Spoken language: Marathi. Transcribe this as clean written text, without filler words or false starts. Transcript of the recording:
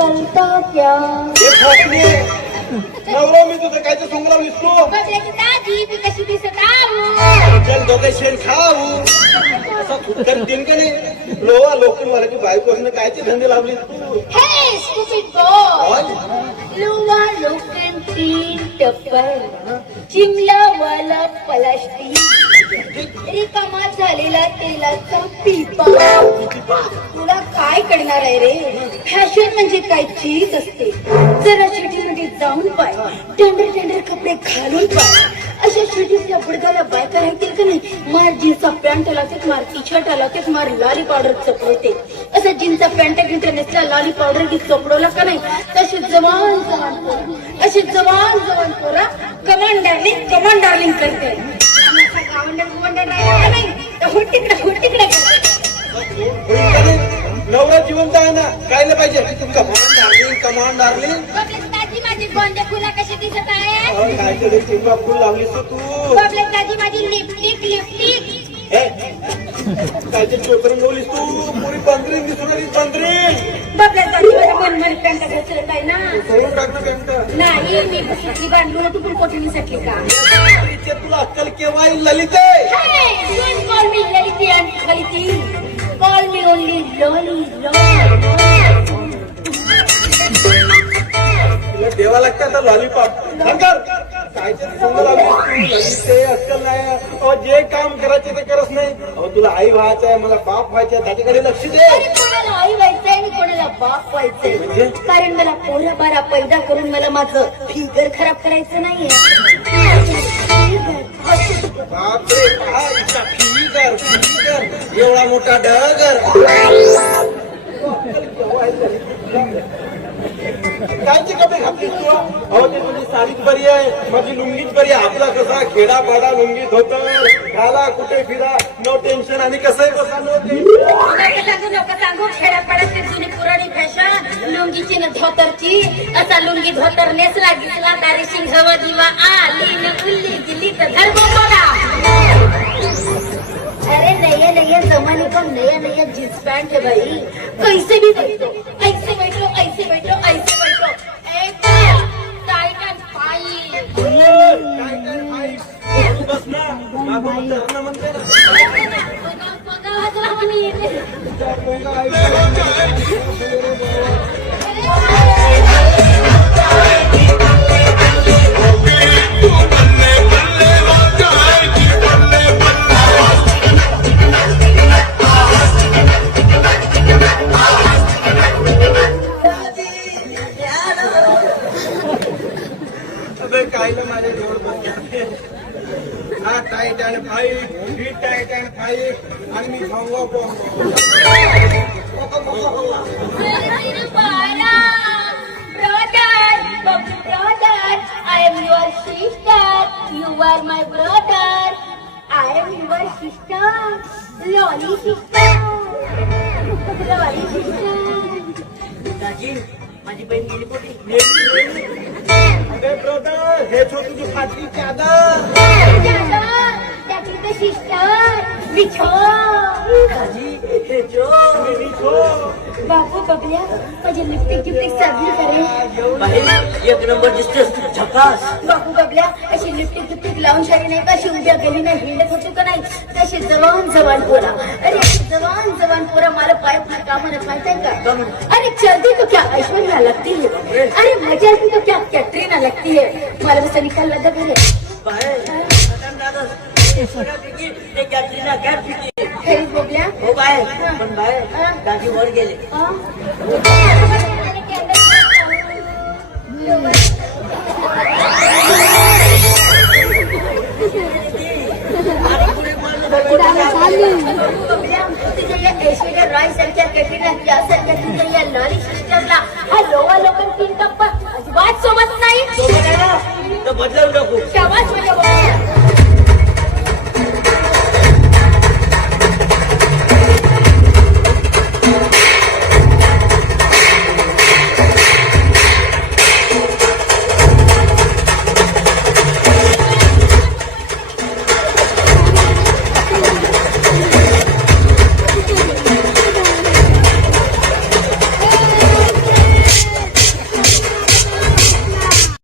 चलता क्या हे फसले नवरा मी तुझं काय ते संग्राम दिसतो बघल्याची दाजी मी कशी दिसत आहो चल दोघे शेण खाऊ असा फुटकर दिन का नाही लोवा लोकल वाल्याची बायको असणं काय ते धंदे लावले तू हे स्टुपिड बॉय लुवा लोकन तीन टप्पर चिमला वाला प्लास्टिक रिकामा झालेला तेलाचा पिपा तुला काय करणार आहे रे फॅशन म्हणजे काय चीज असते जरा शेतीमध्ये जाऊन पाय टेंडर टेंडर कपडे घालून पाय अशा शेतीच्या बुडगाला बायका राहतील का नाही मार जीन्सचा पॅन्ट लावतेच मार टी शर्ट लावतेच मार लाली पावडर चपडते असं जीन्सचा पॅन्ट गिंट नेसला लाली पावडर की चपडवला का नाही तशी जवान जवान पोरं अशी जवान जवान पोरा कमान डार्लिंग करते नवरा जिवंत आहे ना काय पाहिजे कमान डार्लिंग माझी गोंड्या फुला कशी दिसत आहे काय तरी चिंबा फुल लावलीस तू बबल्याची माझी लिपस्टिक काय ते चोकर लावलीस तू पुरी पंधरी दिसणारी पंधरी बबल्याची माझ्या मनमारी पॅन्ट घातलं आहे ना सोडून टाक ना पॅन्ट नाही मी सुटली बांधलो तू पण कोठणीसाठी का तुला अक्कल केव्हा येईल ललिते कॉल मी ललिती आणि ललिती कॉल मी ओनली लॉली तुला देवा लागते आता लॉलीपॉप शंकर काय ते संग लावली ललिते अक्कल नाही अहो जे काम करायचे ते करत नाही अहो तुला आई व्हायचं आहे मला बाप व्हायचं आहे त्याच्याकडे लक्ष दे अरे कोणाला आई व्हायचंय आणि कोणाला बाप व्हायचंय कारण मला पोरा बारा पैदा करून मला माझं फिगर खराब करायचं नाहीये बापरे काय इच्छा फिगर एवढा मोठा डगर कायचे कपडे घातलीस तू अहो ते तुझी साडीच बरी आहे माझी लुंगीच बरी आहे आपला कसा खेडा पाडा लुंगीत होत घाला कुठे फिरा नो टेन्शन आणि कसं आहे कसा नो टेन्शन नको सांगू खेड्यापाड्यात ते जुनी पुराणी फॅशन लुंगीची न धोतरची असा लुंगी धोतर नेसला गिसला तारी सिंग हवा दिवा आली न उल्ली दिल्ली तर घर बोला अरे नया जमाने का नया जींस पैंट है भाई कैसे भी बैठो ऐसे बैठो ऐसे बैठो ऐसे बैठो एकदम टाइट एंड फाइट बस ना म्हणते काय ना माझे हा tight and fight he tight and fight आणि मी भांगवा brother, I am your sister. You are my brother. I am your sister. Lolly sister. Lolly sister. दाजी माझी बहीण गेली कुठे अरे ब्रदर हे छोटी फाटली चादर त्याची तर सिस्टर मिठो दाजी हे जो बापू बबल्या माझी लिपस्टिक गिफ्टिक साजरी करे बाहेर एक नंबर दिसतेस झकास बापू बबल्या अशी लिपस्टिक गिफ्टिक लावून शारी नाही का अशी उद्या गेली नाही हिंडत होतो का नाही तशी जवान पोरा अरे अशी जवान पोरा मला पाय कामाला पाहताय का अरे चलती तो क्या ऐश्वर्या लगती है अरे मजा आती तो क्या कैटरीना लगती है मला बस निकाल लगा घरे बाहेर कॅटरीना कॅट फिकी खरी बबल्या हो बाहेर पण बाहेर दाजी वर गेले ऐश्वर्या राय सारख्या कॅटरीना सारख्या तुझ्या या लॉली सिस्टरला हा लोवा लोकन तीन टप्पा अजिबात सोबत नाही तर बदलावून टाकू शाबास